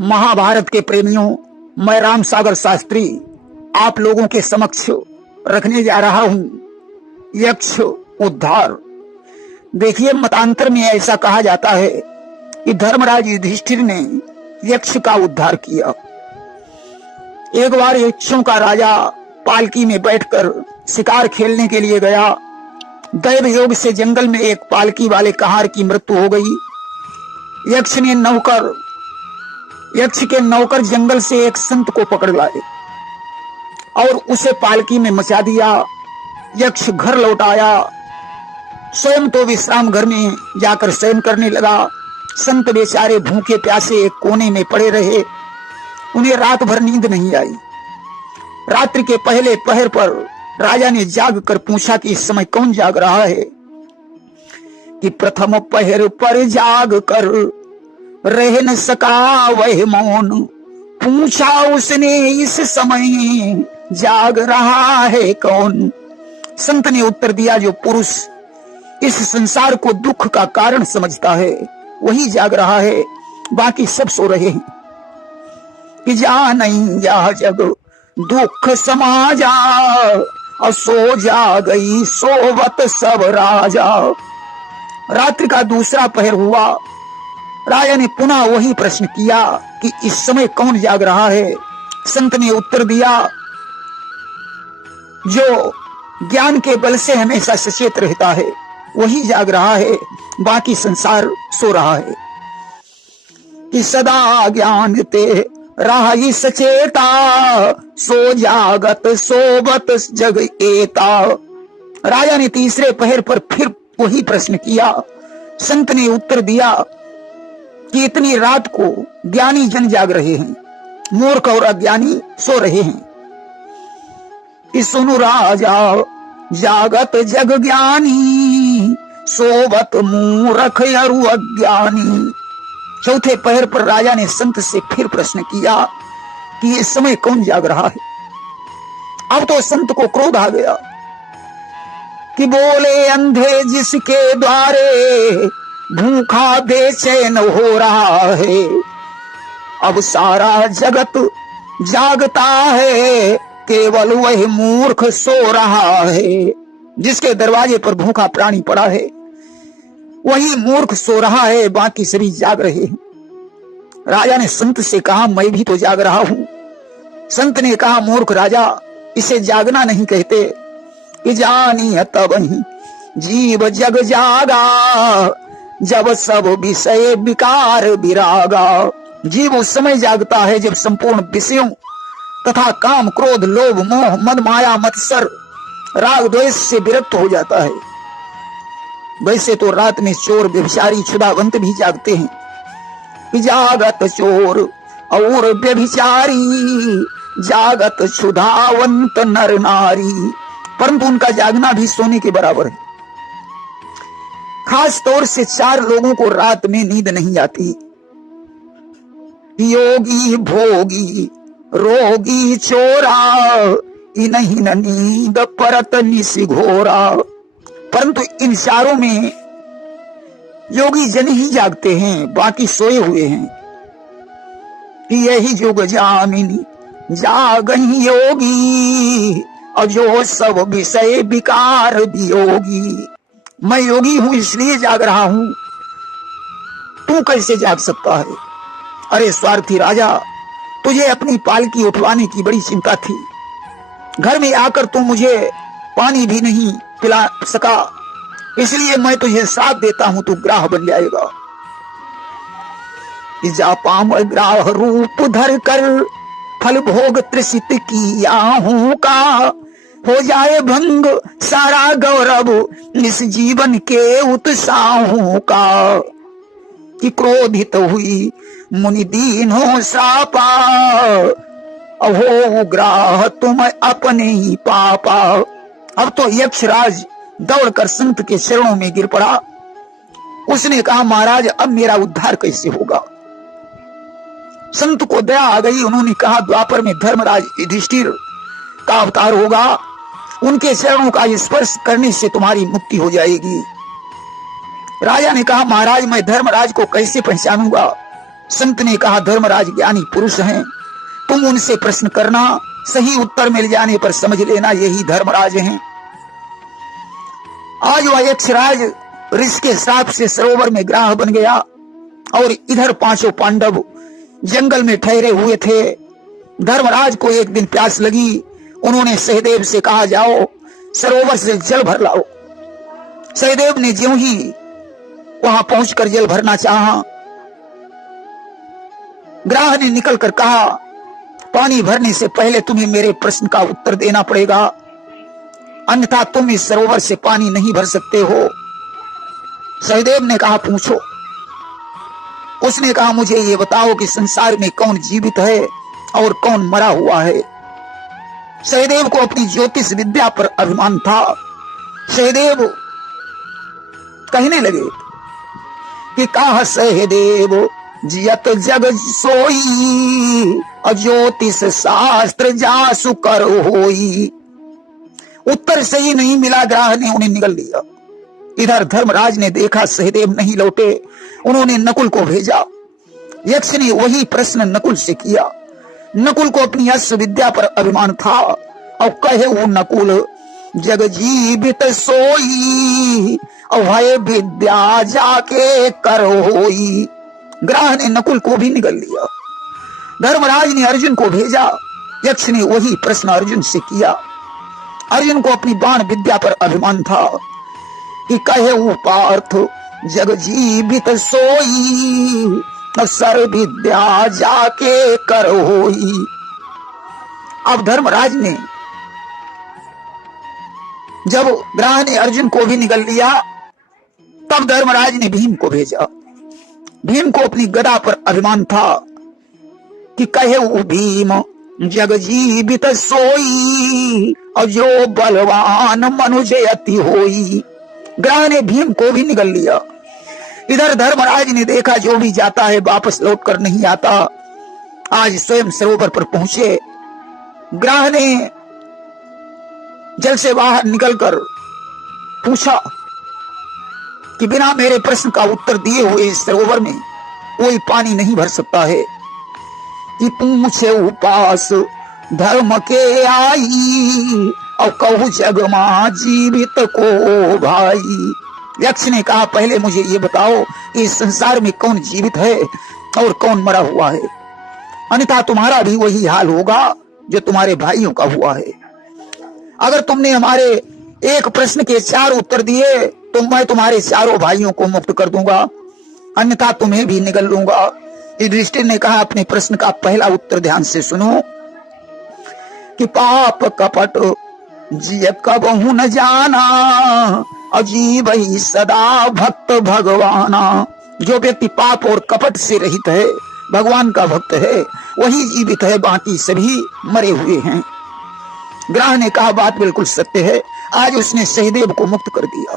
महाभारत के प्रेमियों, मैं राम सागर शास्त्री आप लोगों के समक्ष रखने जा रहा हूं यक्ष उद्धार। देखिए, मतांतर में ऐसा कहा जाता है कि धर्मराज युधिष्ठिर ने यक्ष का उद्धार किया। एक बार यक्षों का राजा पालकी में बैठकर शिकार खेलने के लिए गया। दैव योग से जंगल में एक पालकी वाले कहार की मृत्यु हो गई। यक्ष के नौकर जंगल से एक संत को पकड़ लाए और उसे पालकी में मचा दिया। यक्ष घर लौट आया, स्वयं तो विश्राम घर में जाकर शयन करने लगा। संत बेचारे भूखे प्यासे एक कोने में पड़े रहे। उन्हें रात भर नींद नहीं आई। रात्रि के पहले पहर पर राजा ने जाग कर पूछा कि इस समय कौन जाग रहा है। कि प्रथम पहर पर जाग कर रह न सका वह मौन, पूछा उसने इस समय जाग रहा है कौन। संत ने उत्तर दिया, जो पुरुष इस संसार को दुख का कारण समझता है वही जाग रहा है, बाकी सब सो रहे हैं। कि जा नहीं जा जग दुख समाजा, और सो जा गई सोवत सब राजा। रात्रि का दूसरा पहर हुआ। राजा ने पुनः वही प्रश्न किया कि इस समय कौन जाग रहा है। संत ने उत्तर दिया, जो ज्ञान के बल से हमेशा सचेत रहता है वही जाग रहा है, बाकी संसार सो रहा है। कि सदा ज्ञान ते राही सचेता, सो जागत सोबत जग एता। राजा ने तीसरे पहर पर फिर वही प्रश्न किया। संत ने उत्तर दिया कि इतनी रात को ज्ञानी जन जाग रहे हैं, मूर्ख और अज्ञानी सो रहे हैं। कि सुनु राजा जागत जग ज्ञानी, सोवत मूर्ख अरु अज्ञानी। चौथे पहर पर राजा ने संत से फिर प्रश्न किया कि इस समय कौन जाग रहा है। अब तो संत को क्रोध आ गया कि बोले अंधे जिसके द्वारे, भूखा बेचैन हो रहा है। अब सारा जगत जागता है, केवल वह मूर्ख सो रहा है। जिसके दरवाजे पर भूखा प्राणी पड़ा है वही मूर्ख सो रहा है, बाकी सभी जाग रहे हैं। राजा ने संत से कहा, मैं भी तो जाग रहा हूं। संत ने कहा, मूर्ख राजा, इसे जागना नहीं कहते। कि जानिए तब ही जीव जग जागा, जब सब विषय विकार विरागा। जीव उस समय जागता है जब संपूर्ण विषयों तथा काम क्रोध लोभ मोह मद माया मत्सर राग द्वेष से विरक्त हो जाता है। वैसे तो रात में चोर व्यभिचारी क्षुधावंत भी जागते हैं। कि जागत चोर और व्यभिचारी, जागत क्षुधावंत नर नारी। परंतु उनका जागना भी सोने के बराबर है। खास तौर से 4 लोगों को रात में नींद नहीं आती। योगी भोगी रोगी चोरा, इन्हीं न नींद परत निसि घोरा। परंतु इन 4 में योगी जन ही जागते हैं, बाकी सोए हुए हैं। कि यही जुग जामिनी जागही योगी, और जो सब विषय विकार वियोगी। मैं योगी हूं इसलिए जाग रहा हूं, तू कैसे जाग सकता है। अरे स्वार्थी राजा, तुझे अपनी पालकी उठवाने की बड़ी चिंता थी। घर में आकर तू मुझे पानी भी नहीं पिला सका, इसलिए मैं तुझे साथ देता हूं, तू ग्राह बन जाएगा। जा पाम ग्राह रूप धर कर, फल भोग त्रिषित किया हूं का। हो जाए भंग सारा गौरव, इस जीवन के उत्साहों का। कि क्रोधित हुई मुनि दीनों सापा, अहो ग्राह तुम अपने ही पापा। अब तो यक्षराज दौड़कर संत के चरणों में गिर पड़ा। उसने कहा, महाराज अब मेरा उद्धार कैसे होगा। संत को दया आ गई। उन्होंने कहा, द्वापर में धर्मराज युधिष्ठिर का अवतार होगा, उनके चरणों का स्पर्श करने से तुम्हारी मुक्ति हो जाएगी। राजा ने कहा, महाराज मैं धर्मराज को कैसे पहचानूंगा। संत ने कहा, धर्मराज ज्ञानी पुरुष हैं, तुम उनसे प्रश्न करना, सही उत्तर मिल जाने पर समझ लेना यही धर्मराज हैं। आज वह यक्षराज ऋषि के श्राप से सरोवर में ग्राह बन गया और इधर पांचों पांडव जंगल में ठहरे हुए थे। धर्मराज को एक दिन प्यास लगी। उन्होंने सहदेव से कहा, जाओ सरोवर से जल भर लाओ। सहदेव ने ज्यों ही वहां पहुंचकर जल भरना चाहा, ग्राह ने निकलकर कहा, पानी भरने से पहले तुम्हें मेरे प्रश्न का उत्तर देना पड़ेगा, अन्यथा तुम इस सरोवर से पानी नहीं भर सकते हो। सहदेव ने कहा, पूछो। उसने कहा, मुझे ये बताओ कि संसार में कौन जीवित है और कौन मरा हुआ है। सहदेव को अपनी ज्योतिष विद्या पर अभिमान था। सहदेव कहने लगे कि कहा सहदेव जियत जग सोई, अज्योतिष शास्त्र जासु कर होई। उत्तर सही नहीं मिला, ग्राह ने उन्हें निगल लिया। इधर धर्मराज ने देखा सहदेव नहीं लौटे। उन्होंने नकुल को भेजा। यक्ष ने वही प्रश्न नकुल से किया। नकुल को अपनी अस्त्र विद्या पर अभिमान था और कहे वो नकुल जग जीवित सोई, अभय विद्या जाके कर होई। ग्राह ने नकुल को भी निगल लिया। धर्मराज ने अर्जुन को भेजा। यक्ष ने वही प्रश्न अर्जुन से किया। अर्जुन को अपनी बाण विद्या पर अभिमान था कि कहे वो पार्थ जग जीवित सोई, सर विद्या जाके कर होई। अब धर्मराज ने जब ग्राह ने अर्जुन को भी निगल लिया, तब धर्मराज ने भीम को भेजा। भीम को अपनी गदा पर अभिमान था कि कहे वो भीम जग जीवित सोई, और जो बलवान मनुष्य अति होई। ग्राह ने भीम को भी निगल लिया। इधर धर्मराज ने देखा जो भी जाता है वापस लौटकर नहीं आता। आज स्वयं सरोवर पर पहुंचे। ग्राह ने जल से बाहर निकलकर पूछा कि बिना मेरे प्रश्न का उत्तर दिए हुए इस सरोवर में कोई पानी नहीं भर सकता है। कि पूछे उपास धर्म के आई, और कहू जग मां जीवित को भाई। यक्ष ने कहा, पहले मुझे ये बताओ इस संसार में कौन जीवित है और कौन मरा हुआ है, अन्यथा तुम्हारा भी वही हाल होगा जो तुम्हारे भाइयों का हुआ है। अगर तुमने हमारे एक प्रश्न के 4 उत्तर दिए तो मैं तुम्हारे चारों भाइयों को मुक्त कर दूंगा, अन्यथा तुम्हें भी निगल लूंगा। युधिष्ठिर ने कहा, अपने प्रश्न का पहला उत्तर ध्यान से सुनो कि पाप कपट जिय कबहु न जाना, अजीब ही सदा भक्त भगवाना। जो व्यक्ति पाप और कपट से रहित है, भगवान का भक्त है, वही जीवित है, बाकी सभी मरे हुए हैं। ग्राह ने कहा, बात बिल्कुल सत्य है। आज उसने सहदेव को मुक्त कर दिया।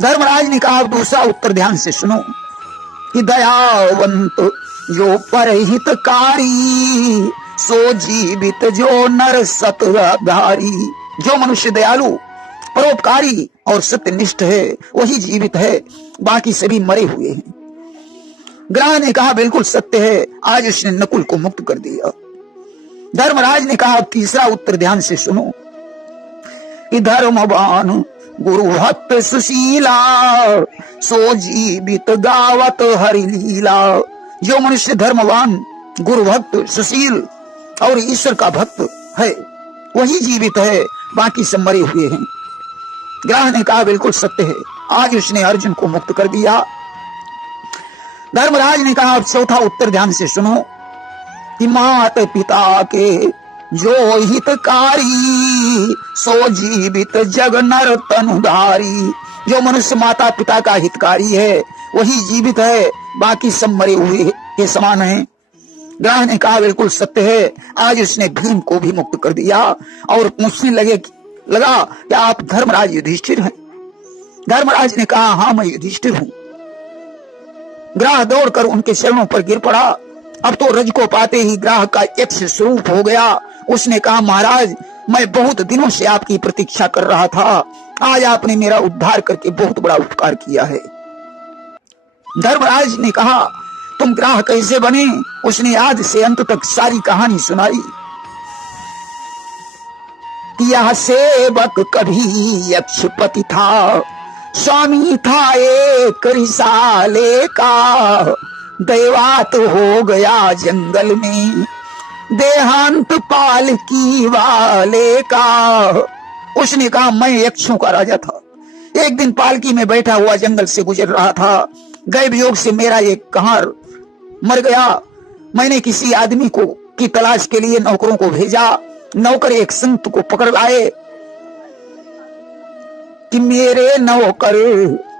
धर्मराज ने कहा, दूसरा उत्तर ध्यान से सुनो कि दयावंत जो परहितकारी, सो जीवित जो नर सतधारी। जो मनुष्य दयालु, परोपकारी और सत्यनिष्ठ है वही जीवित है, बाकी सभी मरे हुए हैं। ग्राह ने कहा, बिल्कुल सत्य है। आज उसने नकुल को मुक्त कर दिया। धर्मराज ने कहा, तीसरा उत्तर ध्यान से सुनो कि धर्मवान गुरु भक्त सुशीला, सो जीवित गावत हरि लीला। जो मनुष्य धर्मवान, गुरु भक्त, सुशील और ईश्वर का भक्त है वही जीवित है, बाकी सब मरे हुए हैं। ग्राह ने कहा, बिल्कुल सत्य है। आज उसने अर्जुन को मुक्त कर दिया। धर्मराज ने कहा, अब चौथा उत्तर ध्यान से सुनो कि माता पिता के जो हितकारी, सो जीवित जग नर तनुधारी। जो मनुष्य माता पिता का हितकारी है वही जीवित है, बाकी सब मरे हुए के समान हैं। ग्राह ने कहा, बिल्कुल सत्य है। आज उसने भीम को भी मुक्त कर दिया और पूछने लगा कि आप धर्मराज युधिष्ठिर हैं? धर्मराज ने कहा, हाँ मैं युधिष्ठिर हूं। ग्राह दौड़कर उनके चरणों पर गिर पड़ा। अब तो रज को पाते ही ग्राह का यक्ष स्वरूप हो गया। उसने कहा, महाराज मैं बहुत दिनों से आपकी प्रतीक्षा कर रहा था, आज आपने मेरा उद्धार करके बहुत बड़ा उपकार किया है। धर्मराज ने कहा तुम ग्राह कैसे बने? उसने आदि से अंत तक सारी कहानी सुनाई। यह सेवक कभी यक्षपति था, स्वामी था एक रिसाले का, दैवात हो गया जंगल में, देहांत पालकी वाले का। उसने कहा मैं यक्षों का राजा था, एक दिन पालकी में बैठा हुआ जंगल से गुजर रहा था, गैब योग से मेरा एक कहार मर गया। मैंने किसी आदमी को की तलाश के लिए नौकरों को भेजा, नौकर एक संत को पकड़ लाए कि मेरे नौकर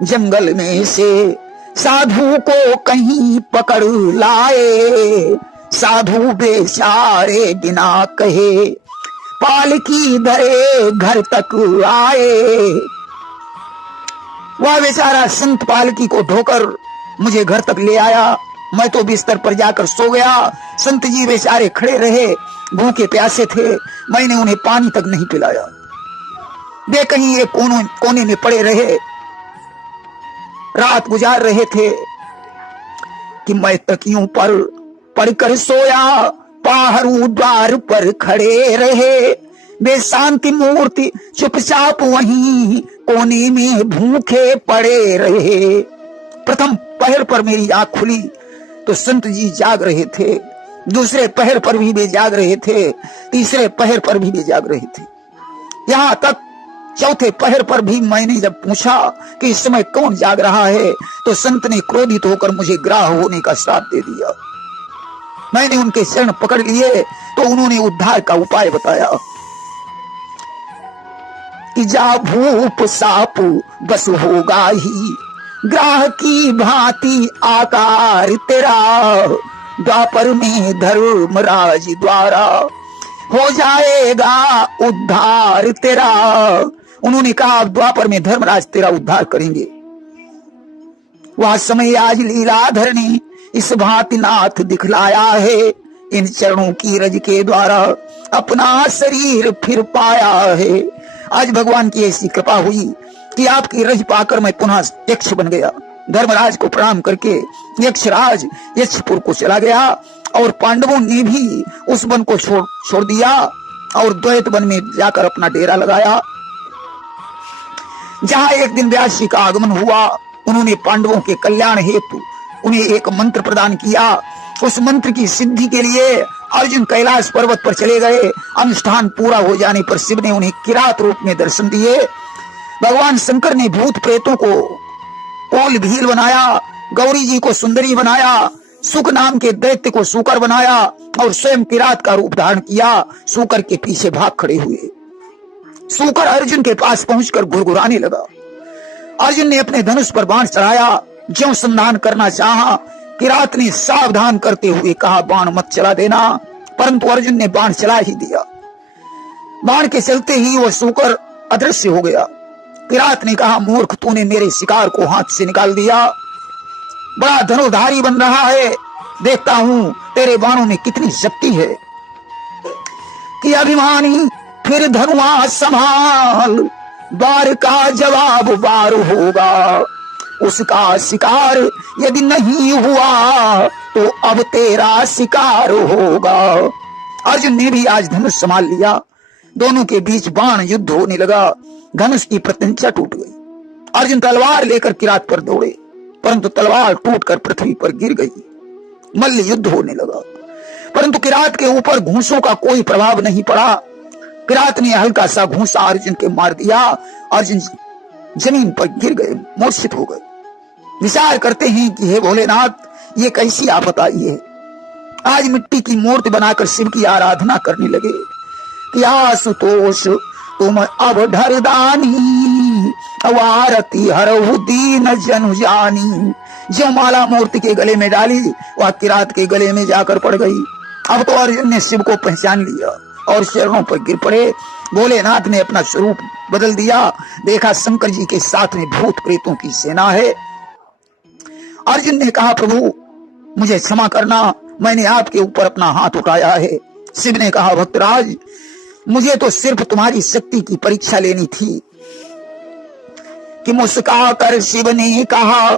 जंगल में से साधु को कहीं पकड़ लाए, साधु बेचारे बिना कहे पालकी धरे घर तक आए। वह बेचारा संत पालकी को ढोकर मुझे घर तक ले आया। मैं तो बिस्तर पर जाकर सो गया। संत जी बेचारे खड़े रहे, भूखे प्यासे थे, मैंने उन्हें पानी तक नहीं पिलाया। वे कहीं एक कोने में पड़े रहे, रात गुजार रहे थे कि मैं तकियों पर पड़कर सोया, पाहरू द्वार पर खड़े रहे, वे शांति मूर्ति चुपचाप वहीं कोने में भूखे पड़े रहे। प्रथम पहर पर मेरी आंख खुली तो संत जी जाग रहे थे, दूसरे पहर पर भी वे जाग रहे थे, तीसरे पहर पर भी वे जाग रहे थे, यहाँ तक चौथे पहर पर भी मैंने जब पूछा कि इस समय कौन जाग रहा है तो संत ने क्रोधित होकर मुझे ग्राह होने का श्राप दे दिया। मैंने उनके चरण पकड़ लिए तो उन्होंने उद्धार का उपाय बताया कि जा भूप साप बस होगा ही, ग्राह की भांति आकार तेरा, द्वापर में धर्मराज द्वारा हो जाएगा उद्धार तेरा। उन्होंने कहा द्वापर में धर्मराज तेरा उद्धार करेंगे। वह समय आज लीलाधर ने इस भांति नाथ दिखलाया है, इन चरणों की रज के द्वारा अपना शरीर फिर पाया है। आज भगवान की ऐसी कृपा हुई कि आपकी रज पाकर मैं पुनः यक्ष बन गया। धर्मराज को प्रणाम करके यक्षराज यक्षपुर को चला गया और पांडवों ने भी उस वन को छोड़ दिया और द्वैत वन में जाकर अपना डेरा लगाया, जहां एक दिन व्यास जी का आगमन हुआ। उन्होंने पांडवों के कल्याण हेतु उन्हें एक मंत्र प्रदान किया। उस मंत्र की सिद्धि के लिए अर्जुन कैलाश पर्वत पर चले गए। अनुष्ठान पूरा हो जाने पर शिव ने उन्हें किरात रूप में दर्शन दिए। भगवान शंकर ने भूत प्रेतों को कोल भील बनाया, गौरी जी को सुंदरी बनाया, सुख नाम के दैत्य को सूकर बनाया और स्वयं किरात का रूप धारण किया। सूकर के पीछे भाग खड़े हुए। सूकर अर्जुन के पास पहुंचकर गुरगुराने लगा। अर्जुन ने अपने धनुष पर बाण चढ़ाया, ज्यों संधान करना चाहा। किरात ने सावधान करते हुए कहा बाण मत चला देना, परंतु अर्जुन ने बाण चला ही दिया। बाण के चलते ही वह सूकर अदृश्य हो गया। किरात ने कहा मूर्ख, तूने मेरे शिकार को हाथ से निकाल दिया, बड़ा धनुर्धारी बन रहा है, देखता हूं तेरे बाणों में कितनी शक्ति है। कि अभिमानी फिर धनुआ संभाल, बार का जवाब बार होगा, उसका शिकार यदि नहीं हुआ तो अब तेरा शिकार होगा। अर्जुन ने भी आज धनुष संभाल लिया। दोनों के बीच बाण युद्ध होने लगा। धनुष की प्रत्यंचा टूट गई। अर्जुन तलवार लेकर किरात पर दौड़े, परंतु तलवार टूटकर पृथ्वी पर गिर गई। मल्ल युद्ध होने लगा, परंतु किरात के ऊपर घूंसों का कोई प्रभाव नहीं पड़ा। किरात ने हल्का सा घूंसा अर्जुन के मार दिया। अर्जुन जमीन पर गिर गए, मूर्छित हो गए। विचार करते हैं कि हे भोलेनाथ, ये कैसी आफत आई है। आज मिट्टी की मूर्ति बनाकर शिव की आराधना करने लगे कि आशुतोष तुम अब ढरदानी, अवारती हरहु दीन जनु जानी। जो माला मूर्ति के गले में डाली वह किरात के गले में जाकर पड़ गई। अब तो अर्जुन ने शिव को पहचान लिया और चरणों पर गिर पड़े। भोलेनाथ ने अपना स्वरूप बदल दिया। देखा शंकर जी के साथ में भूत प्रेतों की सेना है। अर्जुन ने कहा प्रभु मुझे क्षमा करना, मैंने आपके ऊपर अपना हाथ उठाया है। शिव ने कहा भक्तराज, मुझे तो सिर्फ तुम्हारी शक्ति की परीक्षा लेनी थी। कि मुस्का कर शिव ने कहा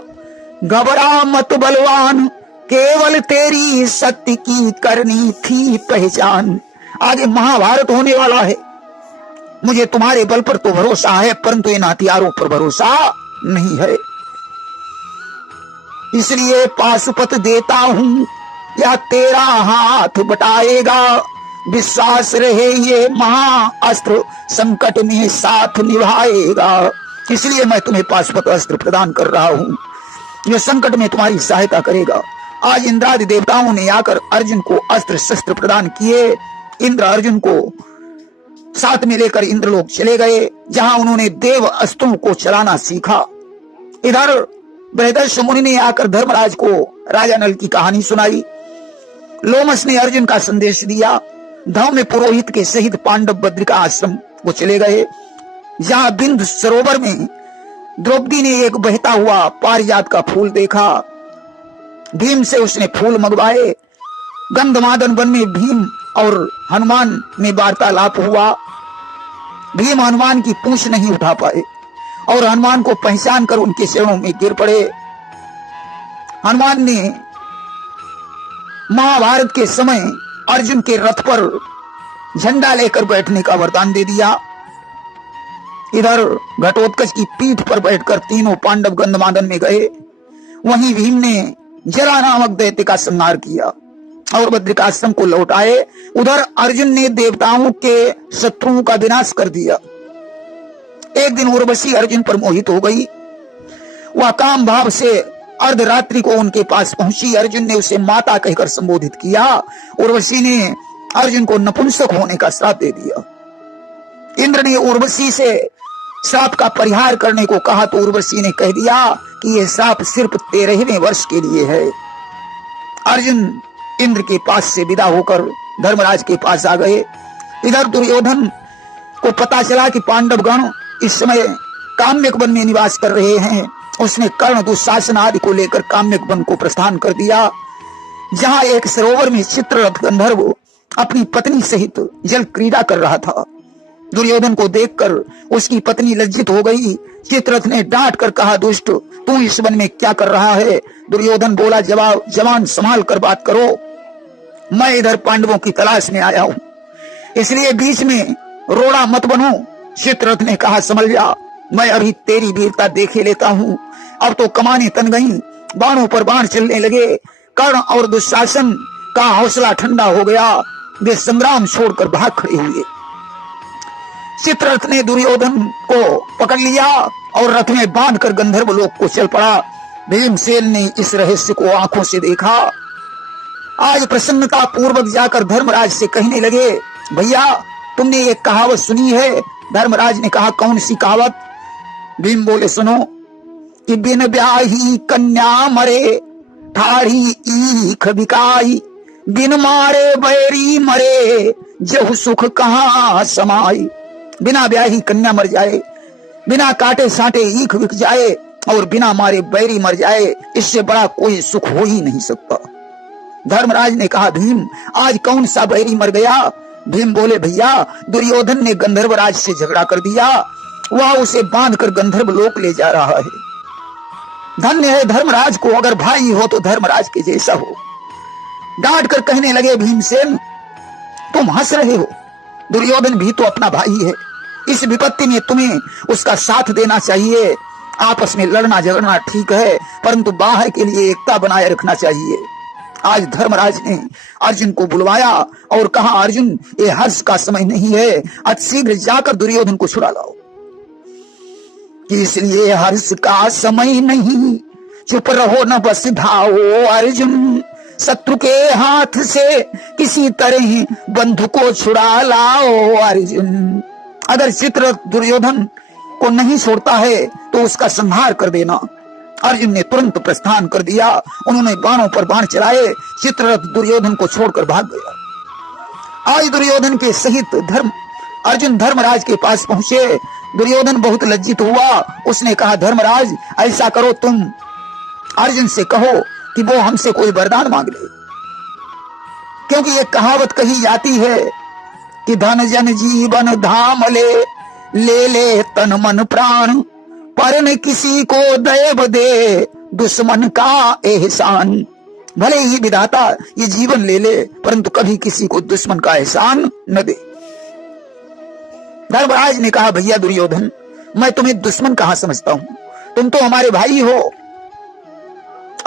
घबरा मत बलवान, केवल तेरी शक्ति की करनी थी पहचान। आगे महाभारत होने वाला है, मुझे तुम्हारे बल पर तो भरोसा है, परंतु इन हथियारों पर भरोसा नहीं है। इसलिए पाशुपत देता हूं, या तेरा हाथ बटाएगा। विश्वास रहे ये महाअस्त्र संकट में साथ निभाएगा। इसलिए मैं तुम्हें पाशुपत अस्त्र प्रदान कर रहा हूं, यह संकट में तुम्हारी सहायता करेगा। आज इंद्रादि देवताओं ने आकर अर्जुन को अस्त्र शस्त्र प्रदान किए। इंद्र अर्जुन को साथ में लेकर इंद्रलोक चले गए, जहां उन्होंने देव अस्त्रों को चलाना सीखा। इधर बृहदर्ष मुनि ने आकर धर्मराज को राजा नल की कहानी सुनाई। लोमस ने अर्जुन का संदेश दिया। धौम्य पुरोहित के सहित पांडव बद्रिका आश्रम को चले गए, जहां बिंद सरोवर में द्रौपदी ने एक बहता हुआ पारिजात का फूल देखा। भीम से उसने फूल मंगवाए। गंधमादन वन में भीम और हनुमान में वार्तालाप हुआ। भीम हनुमान की पूंछ नहीं उठा पाए और हनुमान को पहचान कर उनके चरणों में गिर पड़े। हनुमान ने महाभारत के समय अर्जुन के रथ पर झंडा लेकर बैठने का वरदान दे दिया। इधर घटोत्कच की पीठ पर बैठकर तीनों पांडव गंधमादन में गए। वहीं भीम ने जरा नामक दैत्य का संहार किया और बद्रिकाश्रम को लौट आए। उधर अर्जुन ने देवताओं के शत्रुओं का विनाश कर दिया। एक दिन उर्वशी अर्जुन पर मोहित हो गई। वह काम भाव से अर्धरात्रि को उनके पास पहुंची। अर्जुन ने उसे माता कहकर संबोधित किया। उर्वशी ने अर्जुन को नपुंसक होने का श्राप दे दिया। इंद्र ने उर्वशी से श्राप का परिहार करने को कहा तो उर्वशी ने कह दिया कि यह श्राप सिर्फ 13वें वर्ष के लिए है। अर्जुन इंद्र के पास से विदा होकर धर्मराज के पास आ गए। इधर दुर्योधन को पता चला कि पांडव गण इस समय काम्यक वन में निवास कर रहे हैं। उसने कर्ण दुशासन आदि को लेकर काम्यक वन को प्रस्थान कर दिया, जहां एक सरोवर में चित्ररथ गंधर्व अपनी पत्नी सहित जल क्रीड़ा कर रहा था। दुर्योधन को देखकर उसकी पत्नी लज्जित हो गई। चित्ररथ ने डांट कर कहा, दुष्ट, तू इस वन में क्या कर रहा है? दुर्योधन बोला, जवान संभाल कर बात करो, मैं इधर पांडवों की तलाश में आया हूं, इसलिए बीच में रोड़ा मत बनो। चित्ररथ ने कहा, समझ जा, मैं अभी तेरी वीरता देखे लेता हूं। अब तो कमाने तन गई, बाणों पर बाण चलने लगे। कर्ण और दुशासन का हौसला ठंडा हो गया। वे संग्राम छोड़कर भाग खड़े हुए। चित्ररथ ने दुर्योधन को पकड़ लिया और रथ में बांधकर गंधर्व लोक को चल पड़ा। भीमसेन ने इस रहस्य को आंखों से देखा। आज प्रसन्नता पूर्वक जाकर धर्मराज से कहने लगे, भैया तुमने एक कहावत सुनी है? धर्मराज ने कहा, कौन सी कहावत? भीम बोले, सुनो कि बिन ब्याही कन्या मरे, ठाढ़ी ईख बिकाई, बिन मारे बैरी मरे, जहु सुख कहाँ समाई। बिना ब्याही कन्या मर जाए, बिना काटे साटे ईख बिक जाए और बिना मारे बैरी मर जाए, इससे बड़ा कोई सुख हो ही नहीं सकता। धर्मराज ने कहा, भीम आज कौन सा बैरी मर गया? भीम बोले, भैया दुर्योधन ने गंधर्वराज से झगड़ा कर दिया, वह उसे बांधकर गंधर्व लोक ले जा रहा है। धन्य है धर्मराज को, अगर भाई हो तो धर्मराज के जैसा हो। डांट कर कहने लगे भीमसेन, तुम हंस रहे हो, दुर्योधन भी तो अपना भाई है। इस विपत्ति में तुम्हें उसका साथ देना चाहिए। आपस में लड़ना झगड़ना ठीक है, परंतु बाहर के लिए एकता बनाए रखना चाहिए। आज धर्मराज ने अर्जुन को बुलवाया और कहा, अर्जुन ये हर्ष का समय नहीं है, अतिशीघ्र जाकर दुर्योधन को छुड़ा लाओ। इसलिए हर्ष का समय नहीं, चुप रहो न बस धाओ अर्जुन, शत्रु के हाथ से किसी तरह बंधु को छुड़ा लाओ अर्जुन। अगर चित्ररथ दुर्योधन को नहीं छोड़ता है तो उसका संहार कर देना। अर्जुन ने तुरंत प्रस्थान कर दिया। उन्होंने बाणों पर बाण चलाए। चित्ररथ दुर्योधन को छोड़कर भाग गया। आज दुर्योधन के सहित अर्जुन धर्मराज के पास पहुंचे। दुर्योधन बहुत लज्जित हुआ। उसने कहा, धर्मराज ऐसा करो, तुम अर्जुन से कहो कि वो हमसे कोई वरदान मांग ले, क्योंकि एक कहावत कही जाती है कि धन जन जीवन धाम ले ले तन मन प्राण, पर न किसी को दैव दे दुश्मन का एहसान। भले ही विधाता ये जीवन ले ले, परंतु कभी किसी को दुश्मन का एहसान न दे। धर्मराज ने कहा, भैया दुर्योधन, मैं तुम्हें दुश्मन कहां समझता हूं, तुम तो हमारे भाई हो,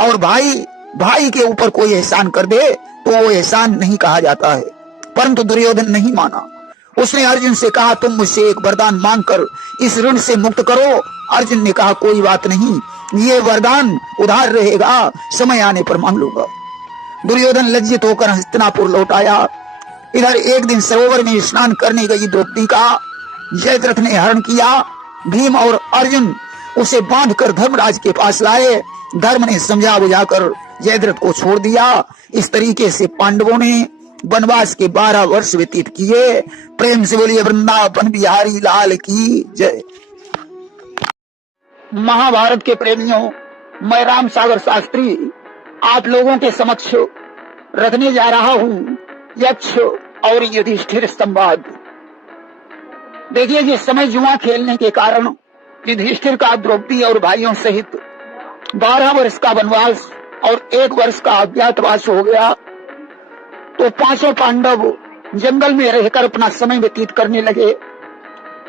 और भाई के ऊपर कोई एहसान कर दे तो वो एहसान नहीं कहा जाता है। परंतु दुर्योधन नहीं माना। उसने अर्जुन से कहा, तुम मुझसे एक वरदान मांगकर इस ऋण से मुक्त करो। अर्जुन ने कहा, कोई बात नहीं, ये वरदान उधार रहेगा, समय आने पर मांग लूंगा। दुर्योधन लज्जित होकर हस्तिनापुर लौट आया। इधर एक दिन सरोवर में स्नान करने गई द्रौपदी का जयद्रथ ने हरण किया। भीम और अर्जुन उसे बांधकर धर्मराज के पास लाए। धर्म ने समझा बुझाकर जयद्रथ को छोड़ दिया। इस तरीके से पांडवों ने वनवास के 12 वर्ष व्यतीत किए। प्रेम से बोलिए वृंदावन बिहारी लाल की जय। महाभारत के प्रेमियों, मैं राम सागर शास्त्री आप लोगों के समक्ष रखने जा रहा हूँ यक्ष और युधिष्ठिर संवाद। देखिए, जिस समय जुआ खेलने के कारण युधिष्ठिर का द्रौपदी और भाइयों सहित 12 वर्ष का वनवास और 1 वर्ष का अज्ञातवास हो गया, तो 5 पांडव जंगल में रहकर अपना समय व्यतीत करने लगे।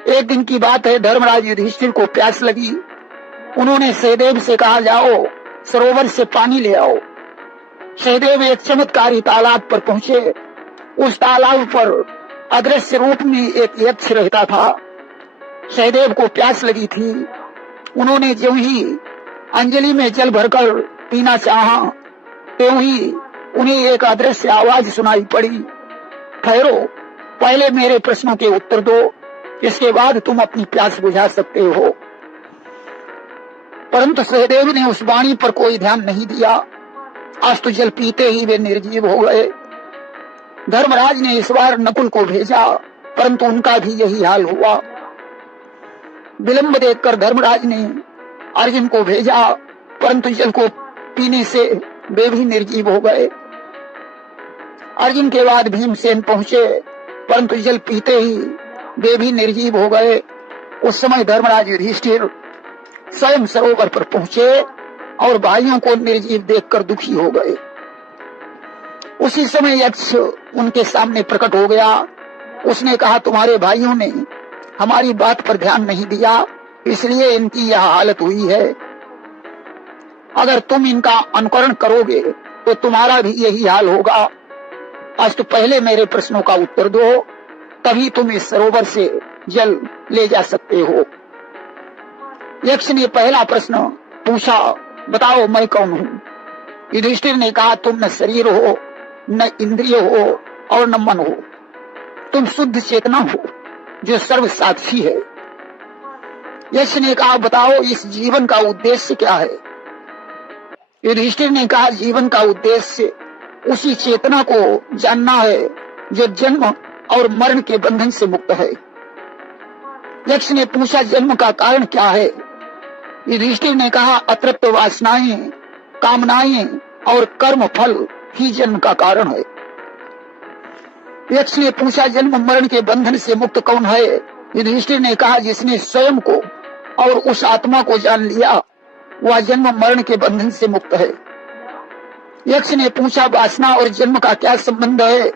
एक दिन की बात है, धर्मराज युधिष्ठिर को प्यास लगी। उन्होंने सहदेव से कहा, जाओ सरोवर से पानी ले आओ। सहदेव एक चमत्कारी तालाब पर पहुंचे। उस तालाब पर अदृश्य रूप में एक यक्ष रहता था। सहदेव को प्यास लगी थी। उन्होंने ज्यों ही अंजलि में जल भरकर पीना चाहा, त्यों ही उन्हें एक अदृश्य आवाज सुनाई पड़ी, ठहरो, पहले मेरे प्रश्नों के उत्तर दो, इसके बाद तुम अपनी प्यास बुझा सकते हो। परंतु सहदेव ने उस वाणी पर कोई ध्यान नहीं दिया। अस्तु जल पीते ही वे निर्जीव हो गए। धर्मराज ने इस बार नकुल को भेजा, परंतु उनका भी यही हाल हुआ। विलंब देखकर धर्मराज ने अर्जुन को भेजा, परंतु जल को पीने से वे भी निर्जीव हो गए। अर्जुन के बाद भीमसेन पहुंचे, परंतु जल पीते ही वे भी निर्जीव हो गए। उस समय धर्मराज युधिष्ठिर स्वयं सरोवर पर पहुंचे और भाइयों को निर्जीव देखकर दुखी हो गए। उसी समय यक्ष उनके सामने प्रकट हो गया। उसने कहा, तुम्हारे भाइयों ने हमारी बात पर ध्यान नहीं दिया, इसलिए इनकी यह हालत हुई है। अगर तुम इनका अनुकरण करोगे तो तुम्हारा भी यही हाल होगा। आज तो पहले मेरे प्रश्नों का उत्तर दो, तभी तुम इस सरोवर से जल ले जा सकते हो। यक्ष ने पहला प्रश्न पूछा, बताओ मैं कौन हूँ? युधिष्ठिर ने कहा, तुम न शरीर हो, न इंद्रिय हो और न मन हो, तुम शुद्ध चेतना हो जो सर्वसाक्षी है। यक्ष ने कहा, बताओ इस जीवन का उद्देश्य क्या है? युधिष्ठिर ने कहा, जीवन का उद्देश्य उसी चेतना को जानना है जो जन्म और मरण के बंधन से मुक्त है। यक्ष ने पूछा, जन्म का कारण क्या है? युधिष्ठिर ने कहा, अतृप्त वासनाएं, कामनाएं और कर्म फल ही जन्म का कारण है। यक्ष ने पूछा, जन्म मरण के बंधन से मुक्त कौन है? युधिष्ठिर ने कहा, जिसने स्वयं को और उस आत्मा को जान लिया, वह जन्म मरण के बंधन से मुक्त है। यक्ष ने पूछा, वासना और जन्म का क्या संबंध है?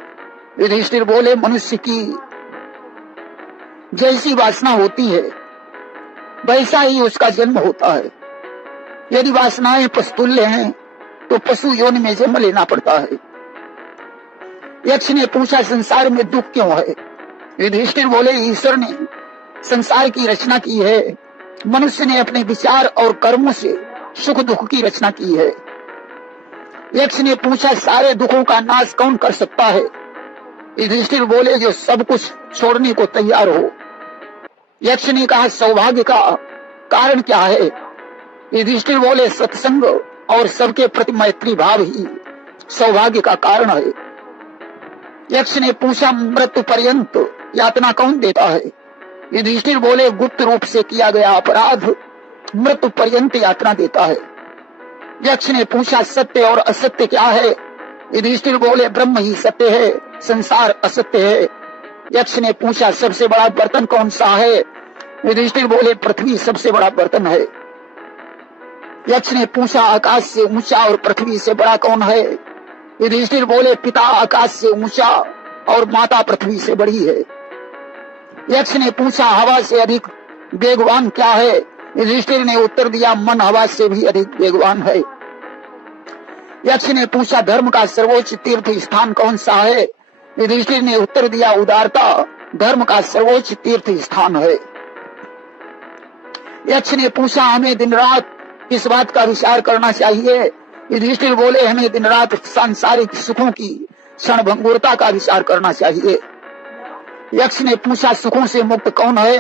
युधिष्ठिर बोले, मनुष्य की जैसी वासना होती है वैसा ही उसका जन्म होता है। यदि वासनाएं पशुतुल्य हैं तो पशु योनि में जन्म लेना पड़ता है। यक्ष ने पूछा, संसार में दुख क्यों है? युधिष्ठिर बोले, ईश्वर ने संसार की रचना की है, मनुष्य ने अपने विचार और कर्मों से सुख दुख की रचना की है। यक्ष ने पूछा, सारे दुखों का नाश कौन कर सकता है? युधिष्ठिर बोले, जो सब कुछ छोड़ने को तैयार हो। यक्ष ने कहा, सौभाग्य का कारण क्या है? युधिष्ठिर बोले, सत्संग और सबके प्रति मैत्री भाव ही सौभाग्य का कारण है। यक्ष ने पूछा, मृत्यु पर्यंत यातना कौन देता है? युधिष्ठिर बोले, गुप्त रूप से किया गया अपराध मृत्यु पर्यंत यातना देता है। यक्ष ने पूछा, सत्य और असत्य क्या है? युधिष्ठिर बोले, ब्रह्म ही सत्य है, संसार असत्य है। यक्ष ने पूछा, सबसे बड़ा बर्तन कौन सा है? युधिष्ठिर बोले, पृथ्वी सबसे बड़ा बर्तन है। यक्ष ने पूछा आकाश से ऊंचा और पृथ्वी से बड़ा कौन है? युधिष्ठिर बोले पिता आकाश से ऊंचा और माता पृथ्वी से बड़ी है। यक्ष ने पूछा हवा से अधिक वेगवान क्या है? युधिष्ठिर ने उत्तर दिया मन हवा से भी अधिक वेगवान है। यक्ष ने पूछा धर्म का सर्वोच्च तीर्थ स्थान कौन सा है? युधिष्ठिर ने उत्तर दिया उदारता धर्म का सर्वोच्च तीर्थ स्थान है। यक्ष ने पूछा हमें दिन रात किस बात का विचार करना चाहिए? युधिष्ठिर बोले हमें दिन रात सांसारिक सुखों की क्षणभंगुरता का विचार करना चाहिए। यक्ष ने पूछा सुखों से मुक्त कौन है?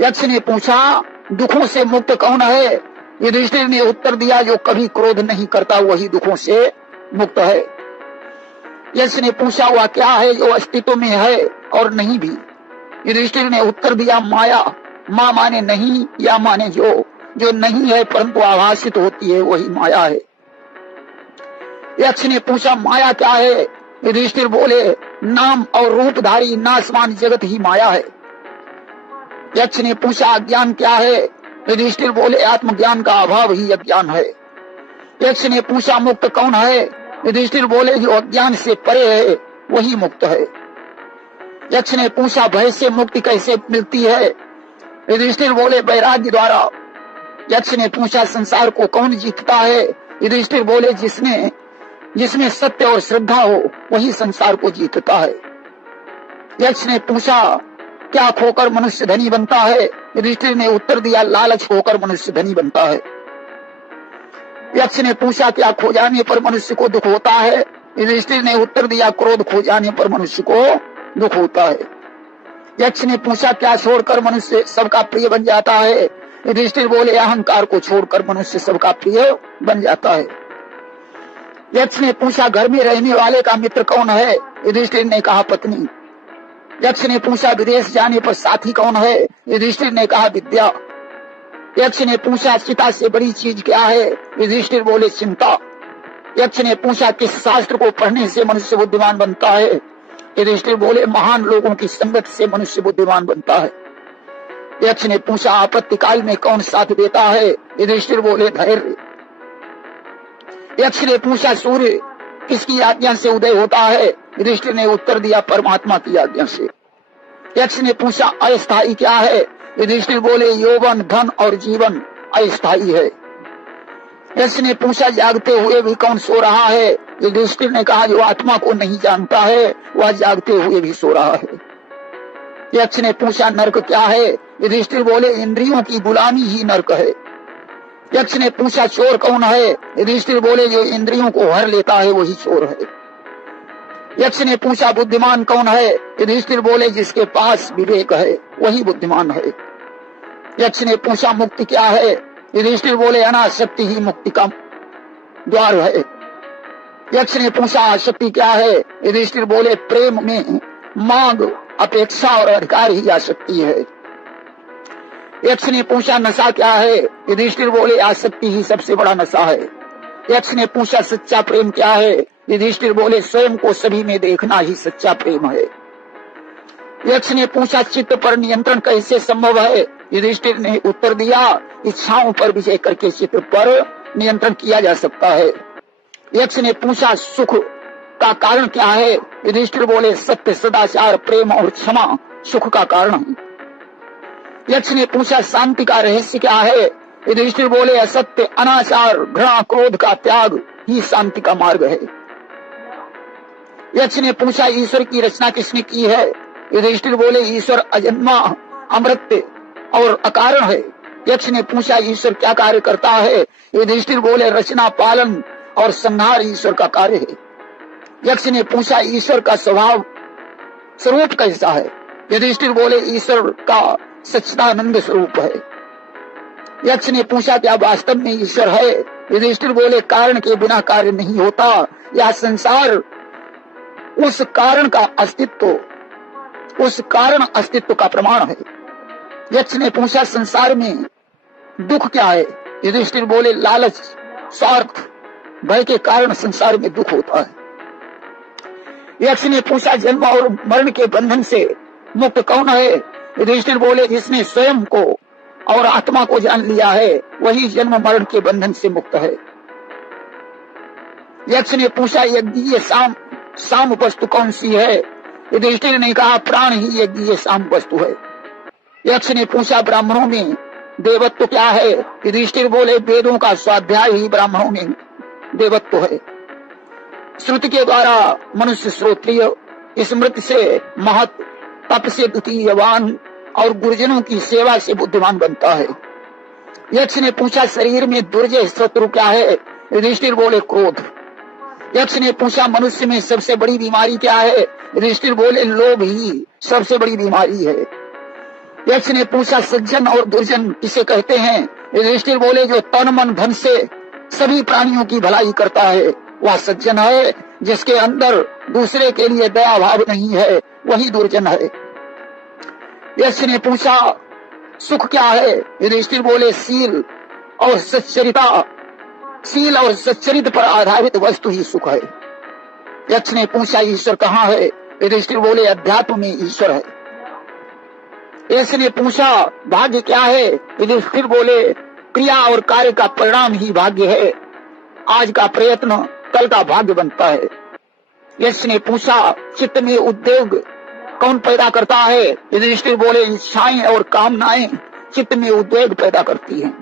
यक्ष ने पूछा दुखों से मुक्त कौन है? युधिष्ठिर ने उत्तर दिया जो कभी क्रोध नहीं करता वही दुखों से मुक्त है। यक्ष ने पूछा वह क्या है जो अस्तित्व में है और नहीं भी? युधिष्ठिर ने उत्तर दिया माया। माँ माने नहीं या माने जो नहीं है परंतु आभासित होती है वही माया है। यक्ष ने पूछा माया क्या है? युधिष्ठिर बोले नाम और रूपधारी नाशवान जगत ही माया है। यक्ष ने पूछा अज्ञान क्या है? युधिष्ठिर बोले आत्मज्ञान का अभाव ही अज्ञान है। यक्ष ने पूछा मुक्त कौन है? युधिष्ठिर बोले जो अज्ञान से परे है वही मुक्त है। यक्ष ने पूछा भय से मुक्ति कैसे मिलती है? युधिष्ठिर बोले वैराग्य द्वारा। यक्ष ने पूछा संसार को कौन जीतता है? युधिष्ठिर बोले जिसमें सत्य और श्रद्धा हो वही संसार को जीतता है। यक्ष ने पूछा क्या खोकर मनुष्य धनी बनता है? युधिष्ठिर ने उत्तर दिया लालच होकर मनुष्य धनी बनता है। यक्ष ने पूछा क्या खो जाने पर मनुष्य को दुख होता है? युधिष्ठिर ने उत्तर दिया क्रोध खो जाने पर मनुष्य को दुख होता है। यक्ष ने पूछा क्या छोड़कर मनुष्य सबका प्रिय बन जाता है? युधिष्ठिर बोले अहंकार को छोड़कर मनुष्य सबका प्रिय बन जाता है। यक्ष ने पूछा घर में रहने वाले का मित्र कौन है? युधिष्ठिर ने कहा पत्नी। यक्ष ने पूछा विदेश जाने पर साथी कौन है? युधिष्ठिर ने कहा विद्या। यक्ष ने पूछा चिता से बड़ी चीज क्या है? युधिष्ठिर बोले चिंता। यक्ष ने पूछा किस शास्त्र को पढ़ने से मनुष्य बुद्धिमान बनता है? युधिष्ठिर बोले महान लोगों की संगत से मनुष्य बुद्धिमान बनता है। यक्ष ने पूछा आपत्ति काल में कौन साथ देता है? युधिष्ठिर बोले धैर्य। यक्ष ने पूछा सूर्य किसकी आज्ञा से उदय होता है? युधिष्ठिर ने उत्तर दिया परमात्मा की आज्ञा से। यक्ष ने पूछा अस्थाई क्या है? युधिष्ठिर बोले यौवन धन और जीवन अस्थाई है। यक्ष ने पूछा जागते हुए भी कौन सो रहा है? युधिष्ठिर ने कहा जो आत्मा को नहीं जानता है वह जागते हुए भी सो रहा है। यक्ष ने पूछा नरक क्या है? युधिष्ठिर बोले इंद्रियों की गुलामी ही नरक है। यक्ष ने पूछा चोर कौन है? युधिष्ठिर बोले जो इंद्रियों को हर लेता है वही चोर है। यक्ष ने पूछा बुद्धिमान कौन है? युधिष्ठिर बोले जिसके पास विवेक है वही बुद्धिमान है। यक्ष ने पूछा मुक्ति क्या है? युधिष्ठिर बोले अनासक्ति ही मुक्ति का द्वार है। यक्ष ने पूछा आसक्ति क्या है? युधिष्ठिर बोले प्रेम में मांग अपेक्षा और अधिकार ही आसक्ति है। यक्ष ने पूछा नशा क्या है? युधिष्ठिर बोले आसक्ति ही सबसे बड़ा नशा है। यक्ष ने पूछा सच्चा प्रेम क्या है? युधिष्ठिर बोले स्वयं को सभी में देखना ही सच्चा प्रेम है। यक्ष ने पूछा चित्त पर नियंत्रण कैसे संभव है? युधिष्ठिर ने उत्तर दिया इच्छाओं पर विजय करके चित्त पर नियंत्रण किया जा सकता है। यक्ष ने पूछा सुख का कारण क्या है? युधिष्ठिर बोले सत्य सदाचार प्रेम और क्षमा सुख का कारण है। यक्ष ने पूछा शांति का रहस्य क्या है? युधिष्ठिर बोले असत्य अनाचार घृणा क्रोध का त्याग ही शांति का मार्ग है। यक्ष ने पूछा ईश्वर की रचना किसने की है? युधिष्ठिर बोले ईश्वर अजन्मा अमृत और अकारण है। यक्ष ने पूछा ईश्वर क्या कार्य करता है? युधिष्ठिर बोले रचना पालन और संहार ईश्वर का कार्य है। यक्ष ने पूछा ईश्वर का स्वभाव स्वरूप कैसा है? युधिष्ठिर बोले ईश्वर का सच्चिदानंद स्वरूप है। यक्ष ने पूछा क्या वास्तव में ईश्वर है? युधिष्ठिर बोले कारण के बिना कार्य नहीं होता। यह संसार उस कारण अस्तित्व का प्रमाण है। यक्ष ने पूछा संसार में दुख क्या है? युधिष्ठिर बोले लालच स्वार्थ भय के कारण संसार में दुख होता है। यक्ष ने पूछा जन्म और मरण के बंधन से मुक्त कौन है? युधिष्ठिर बोले जिसने स्वयं को और आत्मा को जान लिया है वही जन्म मरण के बंधन से मुक्त है। यक्ष ने पूछा यज्ञीय साम वस्तु कौन सी है? युधिष्ठिर ने कहा प्राण ही यज्ञीय साम वस्तु है। यक्ष ने पूछा ब्राह्मणों में देवत्व क्या है? युधिष्ठिर बोले वेदों का स्वाध्याय ही ब्राह्मणों में देवत्व है। श्रुति के द्वारा मनुष्य श्रोत्रिय, स्मृति से महत, तप से द्वितीयवान और गुरुजनों की सेवा से बुद्धिमान बनता है। यक्ष ने पूछा शरीर में दुर्जय शत्रु क्या है? युधिष्ठिर बोले क्रोध। यक्ष ने पूछा मनुष्य में सबसे बड़ी बीमारी क्या है? युधिष्ठिर बोले लोभ ही सबसे बड़ी बीमारी है। यक्ष ने पूछा सज्जन और दुर्जन किसे कहते हैं? युधिष्ठिर बोले जो तन मन धन से सभी प्राणियों की भलाई करता है वह सज्जन है, जिसके अंदर दूसरे के लिए दया भाव नहीं है वही दुर्जन है। यक्ष ने पूछा सुख क्या है? युधिष्ठिर बोले शील और सच्चरित पर आधारित वस्तु ही सुख है। यक्ष ने पूछा ईश्वर कहाँ है? युधिष्ठिर बोले अध्यात्म में ईश्वर है। यक्ष ने पूछा भाग्य क्या है? युधिष्ठिर बोले क्रिया और कार्य का परिणाम ही भाग्य है, आज का प्रयत्न कल का भाग्य बनता है। यक्ष ने पूछा चित्त में उद्वेग कौन पैदा करता है? युधिष्ठिर बोले इच्छाएं और कामनाएं चित्त में उद्वेग पैदा करती हैं।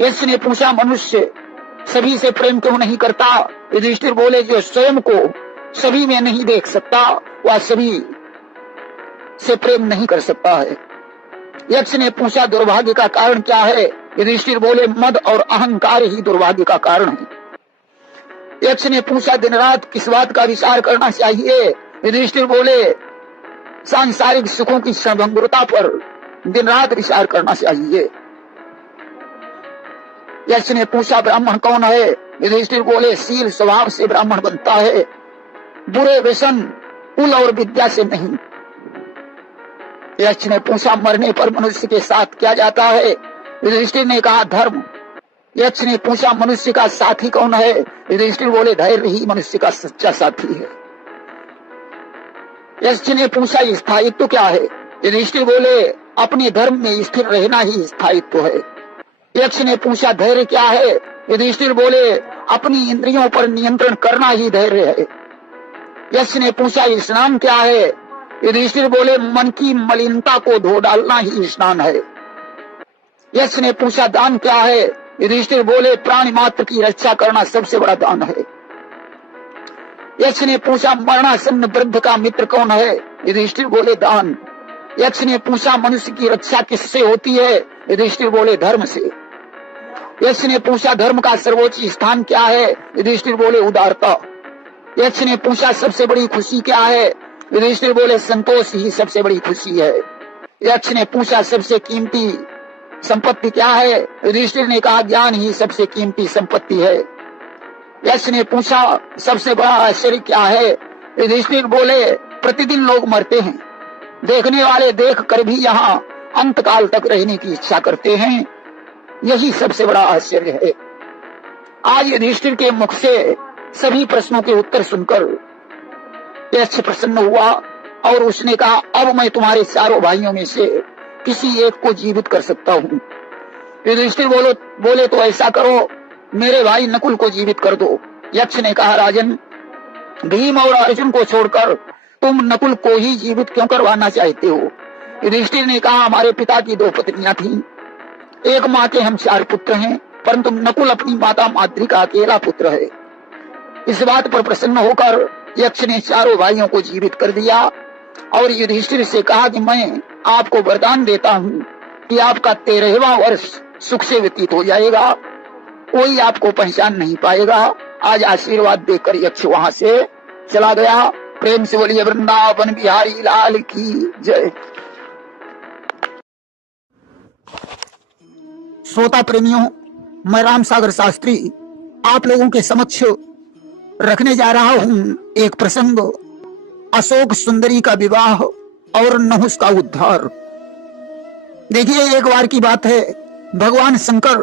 यक्ष ने पूछा मनुष्य सभी से प्रेम क्यों नहीं करता? युधिष्ठिर बोले जो स्वयं को सभी में नहीं देख सकता वह सभी से प्रेम नहीं कर सकता है। यक्ष ने पूछा दुर्भाग्य का कारण क्या है? युधिष्ठिर बोले मद और अहंकार ही दुर्भाग्य का कारण है। यक्ष ने पूछा दिन रात किस बात का विचार करना चाहिए? युधिष्ठिर बोले सांसारिक सुखों की क्षणभंगुरता पर दिन रात विचार करना चाहिए। यक्ष ने पूछा ब्राह्मण कौन है? युधिष्ठिर बोले शील स्वभाव से ब्राह्मण बनता है, बुरे व्यसन कुल और विद्या से नहीं। यक्ष ने पूछा मरने पर मनुष्य के साथ क्या जाता है? युधिष्ठिर ने कहा धर्म। यक्ष ने पूछा मनुष्य का साथी कौन है? युधिष्ठिर बोले धैर्य ही मनुष्य का सच्चा साथी है। यक्ष ने पूछा स्थायित्व क्या है? युधिष्ठिर बोले अपने धर्म में स्थिर रहना ही स्थायित्व है। यक्ष ने पूछा धैर्य क्या है? युधिष्ठिर बोले अपनी इंद्रियों पर नियंत्रण करना ही धैर्य है। यक्ष ने पूछा स्नान क्या है? युधिष्ठिर बोले मन की मलिनता को धो डालना ही स्नान है। यक्ष ने पूछा दान क्या है? युधिष्ठिर बोले प्राणी मात्र की रक्षा करना सबसे बड़ा दान है। यक्ष ने पूछा मरणासन्न वृद्ध का मित्र कौन है? युधिष्ठिर बोले दान। यक्ष ने पूछा मनुष्य की रक्षा किससे होती है? युधिष्ठिर बोले धर्म से। यक्ष ने पूछा धर्म का सर्वोच्च स्थान क्या है? युधिष्ठिर बोले उदारता। यक्ष ने पूछा सबसे बड़ी खुशी क्या है? युधिष्ठिर बोले संतोष ही सबसे बड़ी खुशी है। यक्ष ने पूछा सबसे कीमती संपत्ति क्या है? युधिष्ठिर ने कहा ज्ञान ही सबसे कीमती संपत्ति है। यक्ष ने पूछा सबसे बड़ा आश्चर्य क्या है? युधिष्ठिर बोले प्रतिदिन लोग मरते हैं, देखने वाले देख कर भी यहाँ अंत काल तक रहने की इच्छा करते हैं, यही सबसे बड़ा आश्चर्य है। आज युधिष्ठिर के मुख से सभी प्रश्नों के उत्तर सुनकर यक्ष प्रसन्न हुआ और उसने कहा अब मैं तुम्हारे चारों भाइयों में से किसी एक को जीवित कर सकता हूँ। युधिष्ठिर बोले तो ऐसा करो, मेरे भाई नकुल को जीवित कर दो। यक्ष ने कहा राजन, भीम और अर्जुन को छोड़कर तुम नकुल को ही जीवित क्यों करवाना चाहते हो? युधिष्ठिर ने कहा हमारे पिता की 2 पत्नियां थीं, एक माँ के हम 4 पुत्र हैं, परंतु नकुल अपनी माता माद्री का अकेला पुत्र है। इस बात पर प्रसन्न होकर यक्ष ने चारों भाइयों को जीवित कर दिया और युधिष्ठिर से कहा कि मैं आपको वरदान देता हूँ कि आपका 13वां वर्ष सुख से व्यतीत हो जाएगा, कोई आपको पहचान नहीं पाएगा। आज आशीर्वाद देकर यक्ष वहां से चला गया। प्रेम से बोलिए वृंदावन बिहारी लाल की जय। श्रोता प्रेमियों, मैं राम सागर शास्त्री आप लोगों के समक्ष रखने जा रहा हूं एक प्रसंग, अशोक सुंदरी का विवाह और नहुष का उद्धार। देखिए, एक बार की बात है, भगवान शंकर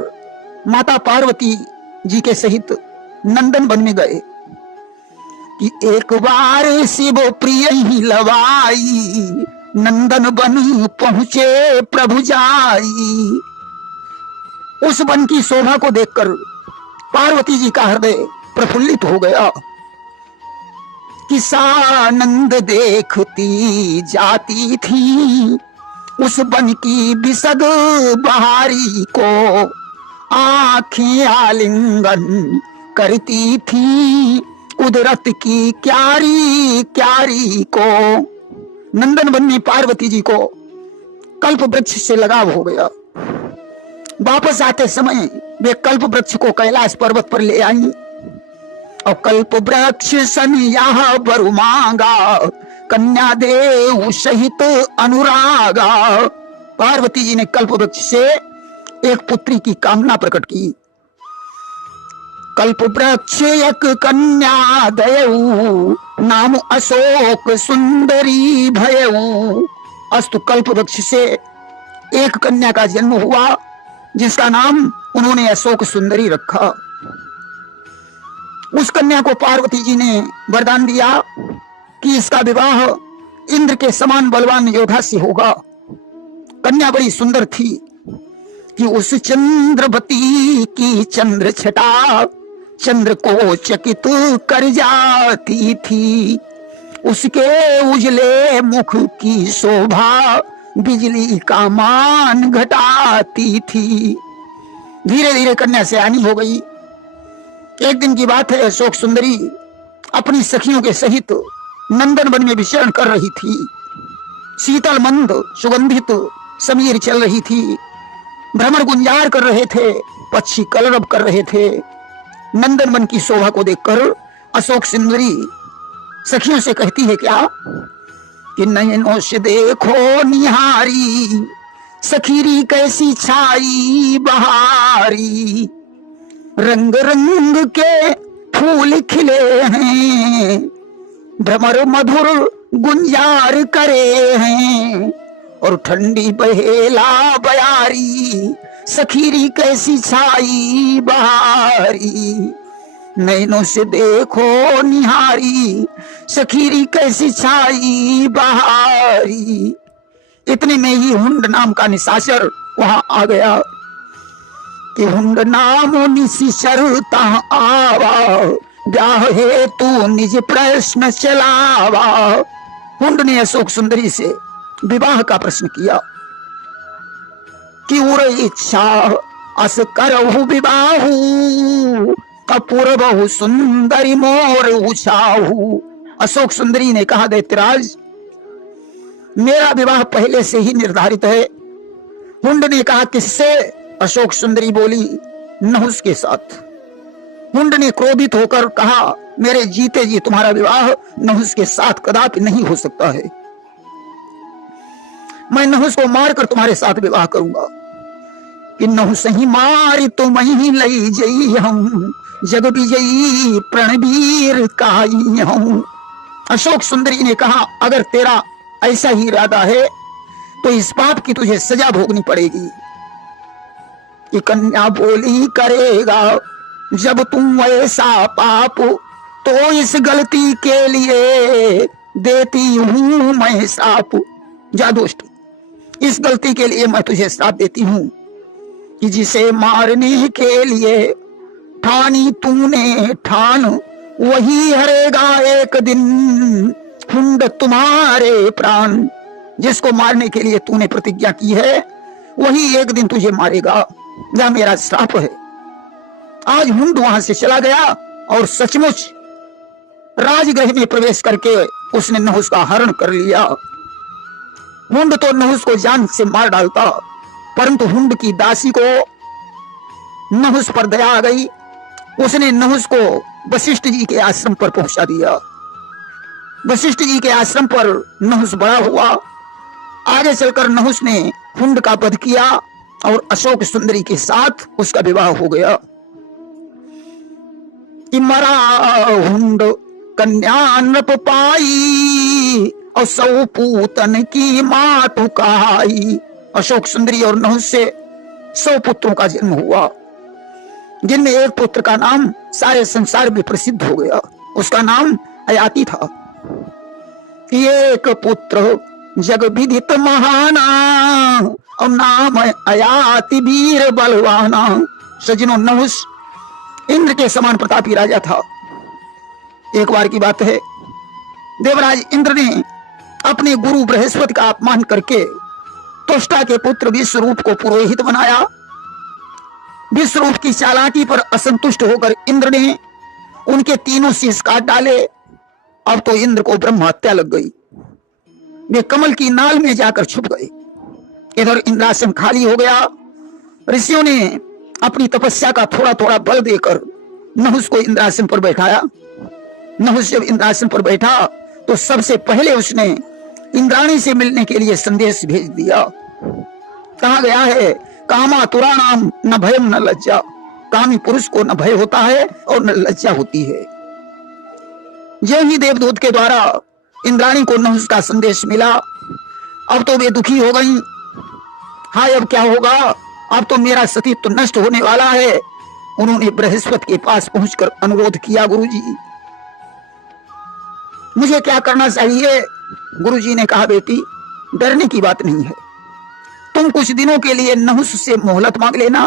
माता पार्वती जी के सहित नंदन वन में गए कि एक बार शिव प्रिय ही लवाई नंदन बन पहुंचे प्रभु जाई। उस वन की शोभा को देखकर पार्वती जी का हृदय प्रफुल्लित हो गया कि सानंद देखती जाती थी उस वन की बिसग बहारी को, आंखें आलिंगन करती थी कुदरत की क्यारी क्यारी को। नंदन वन में पार्वती जी को कल्प वृक्ष से लगाव हो गया। वापस आते समय वे कल्प वृक्ष को कैलाश पर्वत पर ले आई और कल्प वृक्ष सन यह बर मांगा, कन्या देव सहित अनुरागा। पार्वती जी ने कल्प वृक्ष से एक पुत्री की कामना प्रकट की। कल्प वृक्ष एक कन्या दयऊ, नाम अशोक सुंदरी भयऊ। अस्तु कल्प वृक्ष से एक कन्या का जन्म हुआ जिसका नाम उन्होंने अशोक सुंदरी रखा। उस कन्या को पार्वती जी ने वरदान दिया कि इसका विवाह इंद्र के समान बलवान योद्धा से होगा। कन्या बड़ी सुंदर थी कि उस चंद्रवती की चंद्र छटा चंद्र को चकित कर जाती थी। उसके उजले मुख की शोभा बिजली का मान घटाती थी। धीरे धीरे कन्या सयानी हो गई। एक दिन की बात है, अशोक सुंदरी अपनी सखियों के सहित नंदन वन में विचरण कर रही थी। शीतल मंद सुगंधित समीर चल रही थी, भ्रमर गुंजार कर रहे थे, पक्षी कलरव कर रहे थे। नंदन वन की शोभा को देखकर अशोक सुंदरी सखियों से कहती है क्या कि नयनों से देखो निहारी, सखीरी कैसी छाई बहारी। रंग रंग के फूल खिले हैं, भ्रमर मधुर गुंजार करे हैं, और ठंडी बहेला बयारी, सखीरी कैसी छाई बहारी। नैनों से देखो निहारी, सखीरी कैसी छाई बहारी। इतने में ही हुंड नाम का निशाचर वहां आ गया कि हुंड नाम निशाचर तहां आवा, ब्याह है तू निज प्रश्न चलावा। हुंड ने अशोक सुंदरी से विवाह का प्रश्न किया कि उर इच्छा अस करहु विवाहु, कपूर बहु सुंदरी मोर उछाहु। अशोक सुंदरी ने कहा दैत्यराज मेरा विवाह पहले से ही निर्धारित है। हुंड ने कहा किससे? अशोक सुंदरी बोली नहुस के साथ। हुंड ने क्रोधित होकर कहा मेरे जीते जी तुम्हारा विवाह नहुस के साथ कदापि नहीं हो सकता है। मैं नहुस को मारकर तुम्हारे साथ विवाह करूंगा। कि नहुस ही मारी तुम ही लई जई हम, जग विजयी प्रणवीर काई हूं। अशोक सुंदरी ने कहा अगर तेरा ऐसा ही इरादा है तो इस पाप की तुझे सजा भोगनी पड़ेगी। कि कन्या बोली करेगा जब तुम ऐसा पाप, तो इस गलती के लिए देती हूं मैं श्राप। जा दोस्त, इस गलती के लिए मैं तुझे श्राप देती हूं कि जिसे मारने के लिए ठानी तूने ठान, वही हरेगा एक दिन हुंड तुम्हारे प्राण। जिसको मारने के लिए तूने प्रतिज्ञा की है वही एक दिन तुझे मारेगा। यह मेरा श्राप है। आज हुंड वहां से चला गया और सचमुच राजगृह में प्रवेश करके उसने नहुस का हरण कर लिया। हुंड तो नहुस को जान से मार डालता, परंतु हुंड की दासी को नहुस पर दया आ गई। उसने नहुस को वशिष्ठ जी के आश्रम पर पहुंचा दिया। वशिष्ठ जी के आश्रम पर नहुस बड़ा हुआ। आगे चलकर नहुस ने हुंड का वध किया और अशोक सुंदरी के साथ उसका विवाह हो गया। मरा हुंड कन्या नृप पाई, और सौ पूतन की मात कहाई। अशोक सुंदरी और नहुस से 100 पुत्रों का जन्म हुआ, जिनमें एक पुत्र का नाम सारे संसार में प्रसिद्ध हो गया। उसका नाम अयाति था। एक पुत्र जग विदित महाना और नाम अयाति वीर बलवाना। सजनों, नहुस इंद्र के समान प्रतापी राजा था। एक बार की बात है, देवराज इंद्र ने अपने गुरु बृहस्पति का अपमान करके त्वष्टा के पुत्र विश्वरूप को पुरोहित बनाया। विश्वरूप की चालाकी पर असंतुष्ट होकर इंद्र ने उनके तीनों शीश काट डाले। अब तो इंद्र को ब्रह्म हत्या लग गई। वे कमल की नाल में जाकर छुप गए। इधर इंद्रासन खाली हो गया। ऋषियों ने अपनी तपस्या का थोड़ा थोड़ा बल देकर नहुस को इंद्रासन पर बैठाया। नहुस जब इंद्रासन पर बैठा तो सबसे पहले उसने इंद्राणी से मिलने के लिए संदेश भेज दिया। कहा गया है, कामातुराणाम न भयम न लज्जा। कामी पुरुष को न भय होता है और न लज्जा होती है। यह ही देवदूत के द्वारा इंद्राणी को नहुस का संदेश मिला। अब तो वे दुखी हो गई। हाय, अब क्या होगा? अब तो मेरा सतीत्व नष्ट होने वाला है। उन्होंने बृहस्पति के पास पहुंचकर अनुरोध किया, गुरुजी मुझे क्या करना चाहिए? गुरुजी ने कहा, बेटी डरने की बात नहीं है। तुम कुछ दिनों के लिए नहुस से मोहलत मांग लेना।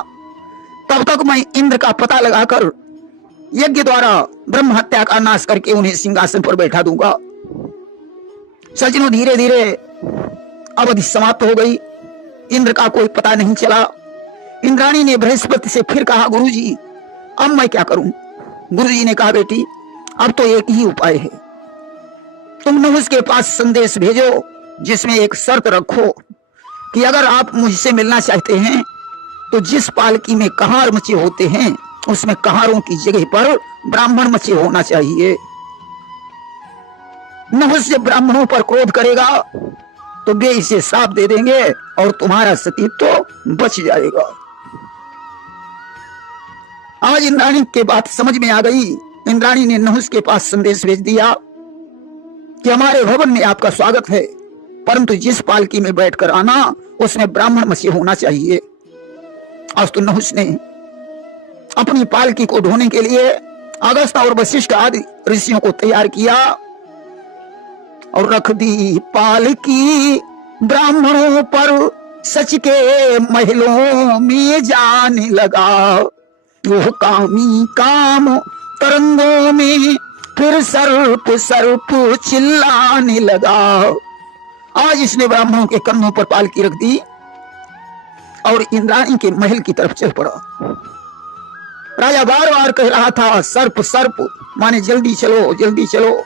तब तक मैं इंद्र का पता लगाकर यज्ञ द्वारा ब्रह्म हत्या का नाश करके उन्हें सिंहासन पर बैठा दूंगा। सज्जनों, धीरे धीरे अवधि समाप्त हो गई। इंद्र का कोई पता नहीं चला। इंद्राणी ने बृहस्पति से फिर कहा, गुरुजी अब मैं क्या करूं? गुरुजी ने कहा, बेटी अब तो एक ही उपाय है। तुम नहुस के पास संदेश भेजो जिसमें एक शर्त रखो कि अगर आप मुझसे मिलना चाहते हैं तो जिस पालकी में कहार मचे होते हैं उसमें कहारों की जगह पर ब्राह्मण मचे होना चाहिए। नहुस जब ब्राह्मणों पर क्रोध करेगा तो वे इसे श्राप दे देंगे और तुम्हारा सतीत्व तो बच जाएगा। आज इंद्राणी के बात समझ में आ गई। इंद्राणी ने नहुस के पास संदेश भेज दिया कि हमारे भवन में आपका स्वागत है, परंतु जिस पालकी में बैठकर आना उसमें ब्राह्मण मसीह होना चाहिए। आज तो नहुस ने अपनी पालकी को ढोने के लिए अगस्त्य और वशिष्ठ आदि ऋषियों को तैयार किया और रख दी पालकी ब्राह्मणों पर। सच के महलों में जाने लगा वो कामी काम तरंगों में, फिर सर्प सर्प चिल्लाने लगा। आज इसने ब्राह्मणों के कंधों पर पालकी रख दी और इंद्राणी के महल की तरफ चल पड़ा। राजा बार बार कह रहा था, सर्प सर्प, माने जल्दी चलो जल्दी चलो।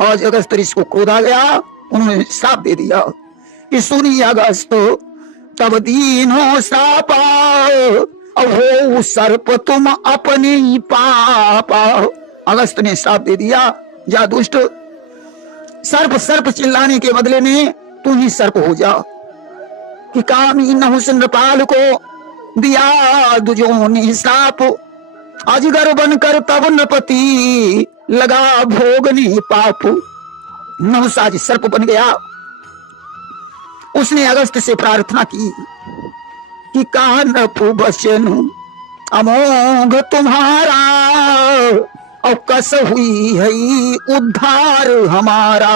आज अगस्त ऋषि को क्रोध आ गया। उन्होंने श्राप दे दिया कि सुनी अगस्त तब दीनो श्रापा, हो सर्प तुम अपने ही पापा। अगस्त ने श्राप दे दिया, जा दुष्ट, सर्प सर्प चिल्लाने के बदले में तू ही सर्प हो जा। कि कामी नहुस नृपाल को दिया दुजों ने श्राप, अजगर बनकर तब नृपति लगा भोगने पाप। नहुस आज सर्प बन गया। उसने अगस्त से प्रार्थना की कि कहा नृपु बचन अमोघ तुम्हारा, और कस हुई है उद्धार हमारा।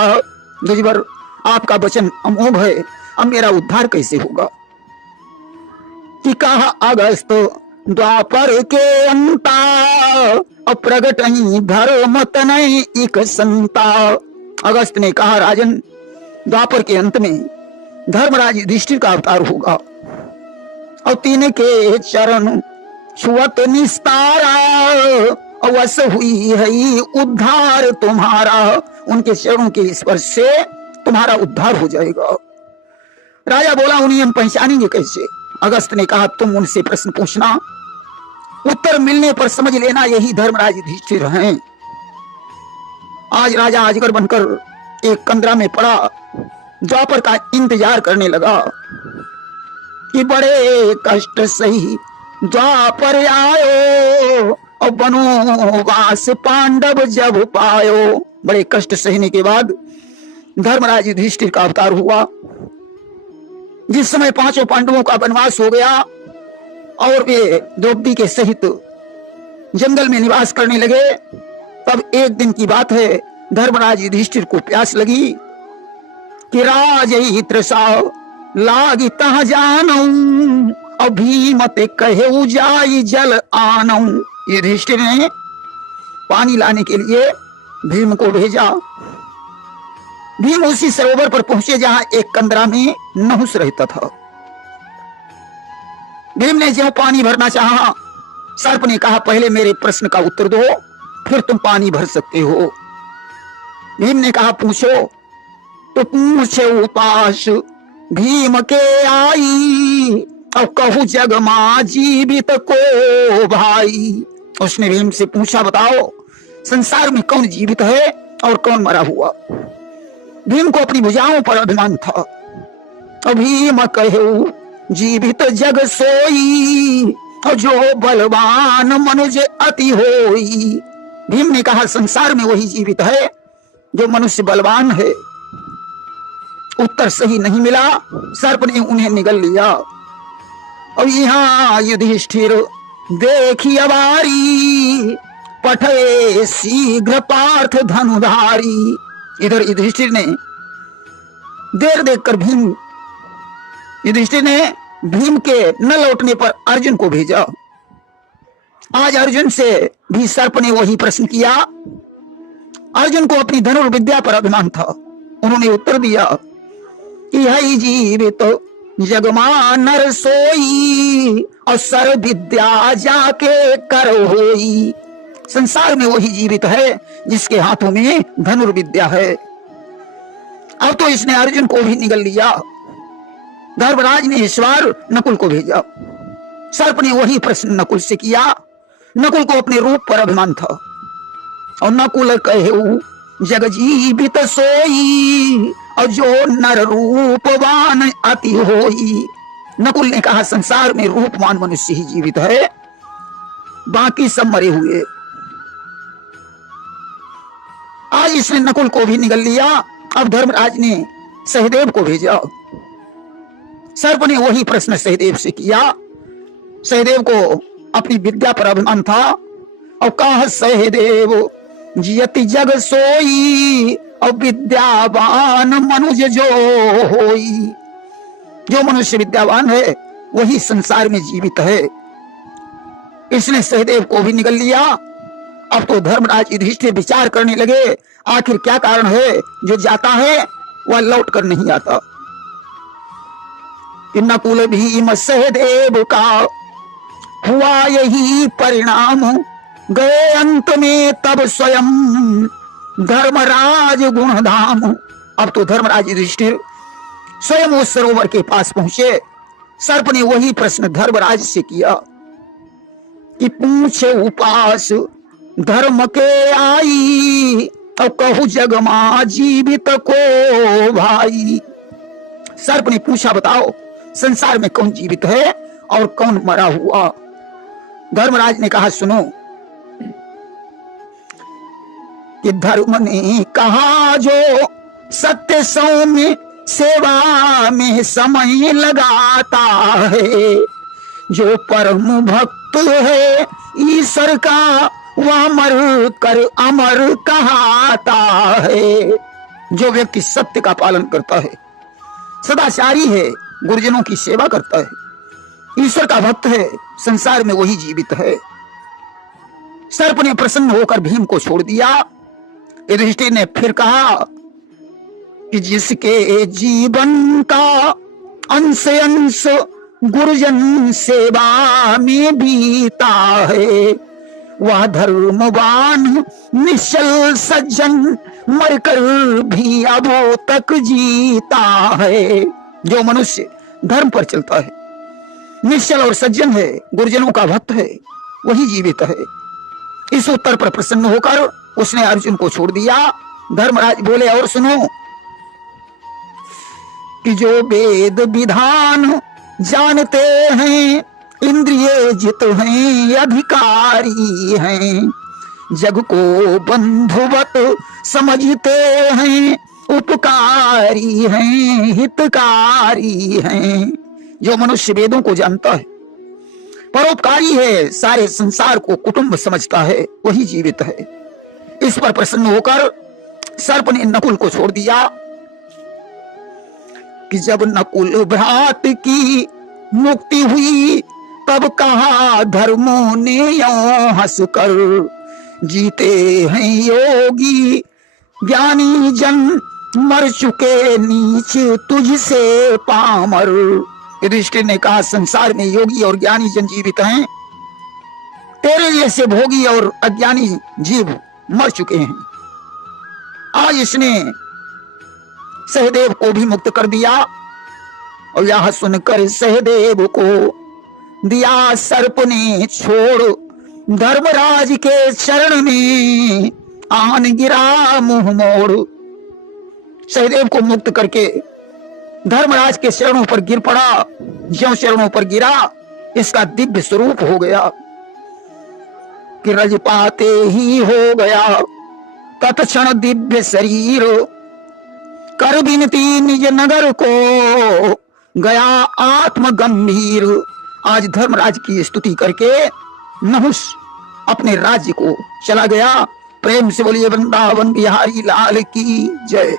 दुजबर आपका वचन अमोघ है, अब मेरा उद्धार कैसे होगा? कि कहा अगस्त द्वापर के अंता, अप्रगट धर्म तनय इक संता। अगस्त ने कहा, राजन द्वापर के अंत में धर्मराज युधिष्ठिर का अवतार होगा और तीन के चरण छुअत निस्तारा, अवश्य हुई है उद्धार तुम्हारा। उनके चरणों के स्पर्श से तुम्हारा उद्धार हो जाएगा। राजा बोला, उन्हें हम पहचानेंगे कैसे? अगस्त ने कहा, तुम उनसे प्रश्न पूछना, उत्तर मिलने पर समझ लेना यही धर्मराज युधिष्ठिर हैं। आज राजा अजगर बनकर एक कंदरा में पड़ा, द्वापर का इंतजार करने लगा कि बड़े कष्ट सही द्वापर आयो, और वनवास पांडव जब पायो। बड़े कष्ट सहने के बाद धर्मराज युधिष्ठिर का अवतार हुआ। जिस समय पांचों पांडवों का वनवास हो गया और वे द्रौपदी के सहित जंगल में निवास करने लगे, तब एक दिन की बात है, धर्मराज युधिष्ठिर को प्यास लगी कि राजई तृषा लागी तह जानऊ और भीम ते कहे जाई जल आनऊ। युधिष्ठिर ने पानी लाने के लिए भीम को भेजा। भीम उसी सरोवर पर पहुंचे जहां एक कंदरा में नहुस रहता था। भीम ने जो पानी भरना चाहा, सर्प ने कहा पहले मेरे प्रश्न का उत्तर दो, फिर तुम पानी भर सकते हो। भीम ने कहा पूछो। तो पूछे उपास भीम के आई और कहू जग मां जीवित को भाई। उसने भीम से पूछा बताओ संसार में कौन जीवित है और कौन मरा हुआ। भीम को अपनी भुजाओं पर अभिमान था। और भीम कहे जीवित जग सोई और जो बलवान मनुष्य अति होई। भीम ने कहा संसार में वही जीवित है जो मनुष्य बलवान है। उत्तर सही नहीं मिला, सर्प ने उन्हें निगल लिया। और यहाँ युधिष्ठिर देखी अवारी पठे शीघ्र पार्थ धनुधारी। इधर युधिष्ठिर ने देर देखकर युधिष्ठिर ने भीम के न लौटने पर अर्जुन को भेजा। आज अर्जुन से भी सर्प ने वही प्रश्न किया। अर्जुन को अपनी धनुर्विद्या पर अभिमान था। उन्होंने उत्तर दिया कि है जीवित जगमा नर सोई और सर विद्या जाके कर होई। संसार में वही जीवित है जिसके हाथों में धनुर्विद्या है। अब तो इसने अर्जुन को भी निगल लिया। धर्मराज ने इस बार नकुल को भेजा। सर्प ने वही प्रश्न नकुल से किया। नकुल को अपने रूप पर अभिमान था। और नकुल कहे जग जीवित सोई और जो नर रूपवान अति होई। नकुल ने कहा संसार में रूपवान मनुष्य ही जीवित है, बाकी सब मरे हुए। आज इसने नकुल को भी निगल लिया। अब धर्मराज ने सहदेव को भेजा। सर्प ने वही प्रश्न सहदेव से किया। सहदेव को अपनी विद्या पर अभिमान था। और कहा सहदेव जियति जग सोई और विद्यावान मनुष्य जो होई। जो मनुष्य विद्यावान है वही संसार में जीवित है। इसने सहदेव को भी निगल लिया। अब तो धर्मराज युधिष्ठिर विचार करने लगे आखिर क्या कारण है जो जाता है वह लौट कर नहीं आता। नकुल भीम सहदेव का हुआ यही परिणाम, गए अंत में तब स्वयं धर्मराज गुणधाम। अब तो धर्मराज युधिष्ठिर स्वयं उस सरोवर के पास पहुंचे। सर्प ने वही प्रश्न धर्मराज से किया कि पूछे उपास धर्म के आई और कहू जगमा जीवित को भाई। सर्प ने पूछा बताओ संसार में कौन जीवित है और कौन मरा हुआ। धर्मराज ने कहा सुनो कि धर्म ने कहा जो सत्य सौम्य सेवा में समय लगाता है, जो परम भक्त है ईश्वर का वह मर कर अमर कहाता है। जो व्यक्ति सत्य का पालन करता है, सदाचारी है, गुरुजनों की सेवा करता है, ईश्वर का भक्त है, संसार में वही जीवित है। सर्प ने प्रसन्न होकर भीम को छोड़ दिया। युधिष्ठिर ने फिर कहा कि जिसके जीवन का अंश अंश गुरुजन सेवा में बीता है, वह धर्मवान निश्चल सज्जन मरकर भी अब तक जीता है। जो मनुष्य धर्म पर चलता है, निश्चल और सज्जन है, गुरुजनों का भक्त है, वही जीवित है। इस उत्तर पर प्रसन्न होकर उसने अर्जुन को छोड़ दिया। धर्मराज बोले और सुनो कि जो वेद विधान जानते हैं, इंद्रिय जित हैं, अधिकारी हैं, जग को बंधुवत समझते हैं, उपकारी हैं, हितकारी हैं। जो मनुष्य वेदों को जानता है, परोपकारी है, सारे संसार को कुटुंब समझता है, वही जीवित है। इस पर प्रसन्न होकर सर्प ने नकुल को छोड़ दिया। कि जब नकुल भ्रात की मुक्ति हुई तब कहा धर्मों ने यों हंस कर, जीते हैं योगी ज्ञानी जन मर चुके नीच तुझसे पामर। युधिष्ठिर ने कहा संसार में योगी और ज्ञानी जन जीवित हैं, तेरे जैसे भोगी और अज्ञानी जीव मर चुके हैं। आज इसने सहदेव को भी मुक्त कर दिया और यह सुनकर सहदेव को दिया सर्प ने छोड़, धर्मराज के चरण में आन गिरा मुंह मोड़। सहदेव को मुक्त करके धर्मराज के चरणों पर गिर पड़ा। ज्यों चरणों पर गिरा इसका दिव्य स्वरूप हो गया कि रज पाते ही हो गया तत्क्षण दिव्य शरीर, कर विनती निज नगर को गया आत्म गंभीर। आज धर्मराज की स्तुति करके नहुष अपने राज्य को चला गया। प्रेम से बोलिए वृंदावन बिहारी लाल की जय।